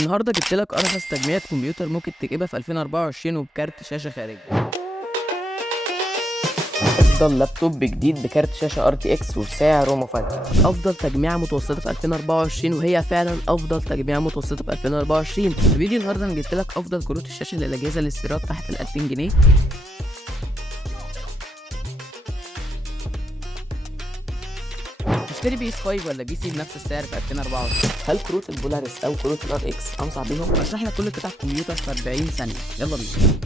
النهارده جبت لك ارخص تجميع كمبيوتر ممكن تجيبها في 2024 وبكارت شاشه خارجي. افضل لابتوب جديد بكارت شاشه RTX وسعره مفاجئ. افضل تجميعه متوسطه في 2024 وهي فعلا افضل تجميعه متوسطه في 2024. في فيديو النهارده انا جبت لك افضل كروت الشاشه للاجهزه الاستيراد تحت ال 2000 جنيه. تشتري بي اس 5 ولا بي سي بنفس السعر في 2024؟ هل كروت البولاريس او كروت RX انصح بيهم؟ بشرح لك كل قطع الكمبيوتر في 40 ثانيه، يلا بينا.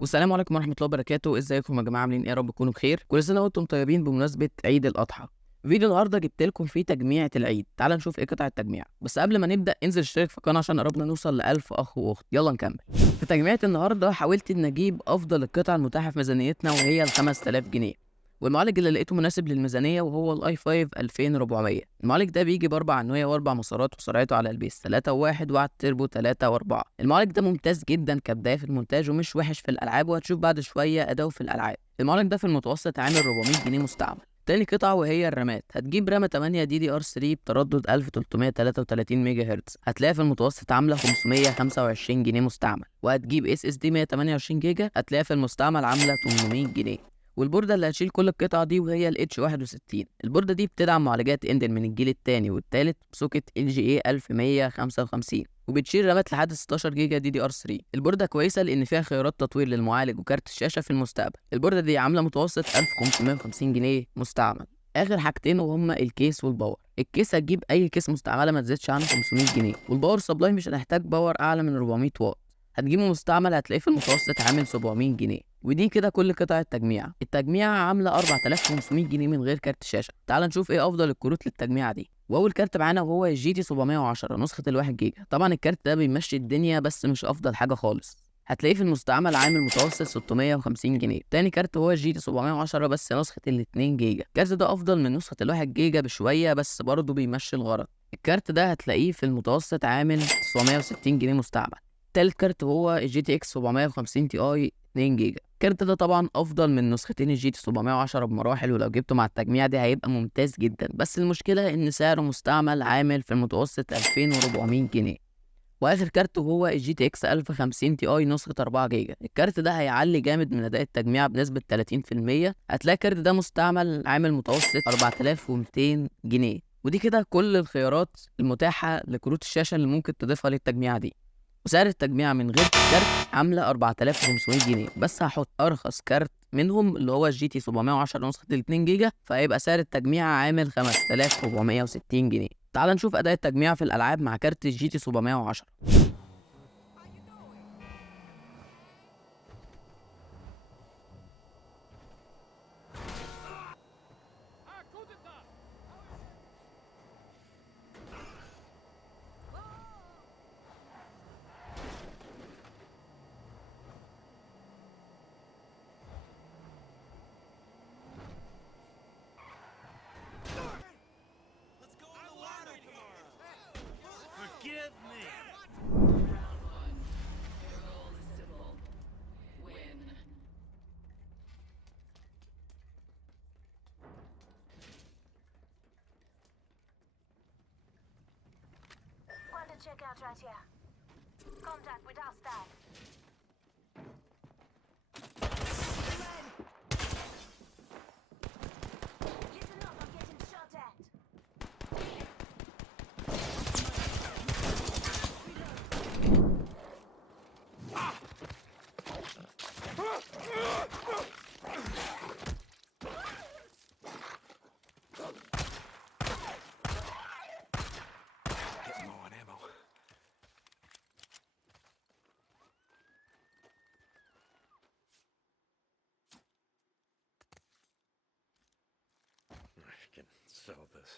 والسلام عليكم ورحمه الله وبركاته. ازيكم يا جماعه؟ عاملين ايه؟ يا رب تكونوا بخير. كل سنه وانتم طيبين بمناسبه عيد الاضحى. فيديو النهارده جبت لكم فيه تجميعة العيد. تعال نشوف ايه قطع التجميع. بس قبل ما نبدا انزل اشترك في القناه عشان قربنا نوصل ل 1000 اخ واخت. يلا نكمل. في تجميعة النهارده حاولت ان اجيب افضل القطع المتاحه في ميزانيتنا وهي ال 5000 جنيه. والمعالج اللي لقيته مناسب للميزانيه وهو الاي 5 2400. المعالج ده بيجي باربع انويه واربع مسارات وسرعته على البيس 3.1 وعلى التربو 3.4. المعالج ده ممتاز جدا كبدايه في المونتاج ومش وحش في الالعاب، وهتشوف بعد شويه اداؤه في الالعاب. المعالج ده في المتوسط عامل 400 جنيه مستعمل. تاني قطعة وهي الرامات. هتجيب رامة 8 DDR3 بتردد 1333 ميجا هرتز، هتلاقيها في المتوسط عاملة 525 جنيه مستعمل. وهتجيب SSD 128 جيجا، هتلاقيها في المستعمل عاملة 800 جنيه. والبوردة اللي هتشيل كل القطع دي وهي ال H61. البوردة دي بتدعم معالجات انتل من الجيل الثاني والثالث بسوكت LGA 1155، وبتشيل رامات لحد 16 جيجا DDR3. البوردة كويسة لأن فيها خيارات تطوير للمعالج وكارت الشاشة في المستقبل. البوردة دي عاملة متوسط 1550 جنيه مستعمل. آخر حاجتين وهما الكيس والباور. الكيس هتجيب أي كيس مستعملة ما تزيدش عن 500 جنيه، والباور سبلاي مش هنحتاج باور أعلى من 400 واط. هتجيبه مستعمل هتلاقيه في المتوسط عامل 700 جنيه. ودي كده كل قطع التجميع عامله 4500 جنيه من غير كارت شاشه. تعال نشوف ايه افضل الكروت للتجميع دي. واول كارت معانا وهو الجي تي 710 نسخه ال1 جيجا. طبعا الكارت ده بيمشي الدنيا بس مش افضل حاجه خالص. هتلاقيه في المستعمل عامل متوسط 650 جنيه. تاني كارت هو الجي تي 710 بس نسخه ال2 جيجا. الكارت ده افضل من نسخه ال1 جيجا بشويه بس برضه بيمشي الغرض. الكارت ده هتلاقيه في المتوسط عامل 960 جنيه مستعمل. تالت كارت هو الجي تي اكس 750 تي اي 2 جيجا. الكارت ده طبعا افضل من نسختين الجي تي 710 بمراحل، ولو جبته مع التجميع دي هيبقى ممتاز جدا. بس المشكله ان سعره مستعمل عامل في المتوسط 2400 جنيه. واخر كارت هو الجي تي اكس 1050 تي اي نسخه 4 جيجا. الكارت ده هيعلي جامد من اداء التجميع بنسبه 30%. هتلاقي الكارت ده مستعمل عامل متوسط 4200 جنيه. ودي كده كل الخيارات المتاحه لكروت الشاشه اللي ممكن تضيفها للتجميع دي. وسعر التجميع من غير كارت عامله 4500 جنيه. بس هحط ارخص كارت منهم اللي هو الجي تي 710 نسخه ال 2 جيجا، فهيبقى سعر التجميع عامل 5460 جنيه. تعال نشوف اداء التجميع في الالعاب مع كارت الجي تي 710. Forgive me. Quando check out right here. Contact with our staff. Listen up, I'm getting shot at. Getting low on ammo. I can sell this.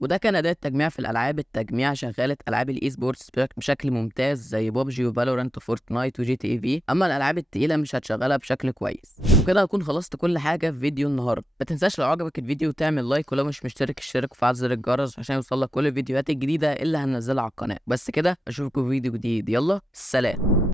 وده كان اداء التجميع في الالعاب. التجميع شغلت العاب الاي سبورتس بشكل ممتاز زي بوبجي وفالورانت وفورتنايت وجي تي اي في، اما الالعاب التقيله مش هتشغلها بشكل كويس. وكده هكون خلصت كل حاجه في فيديو النهارده. ما تنساش لو عجبك الفيديو تعمل لايك، ولو مش مشترك اشترك وفعل زر الجرس عشان يوصلك كل الفيديوهات الجديده اللي هننزلها على القناه. بس كده اشوفكم في فيديو جديد، يلا سلام.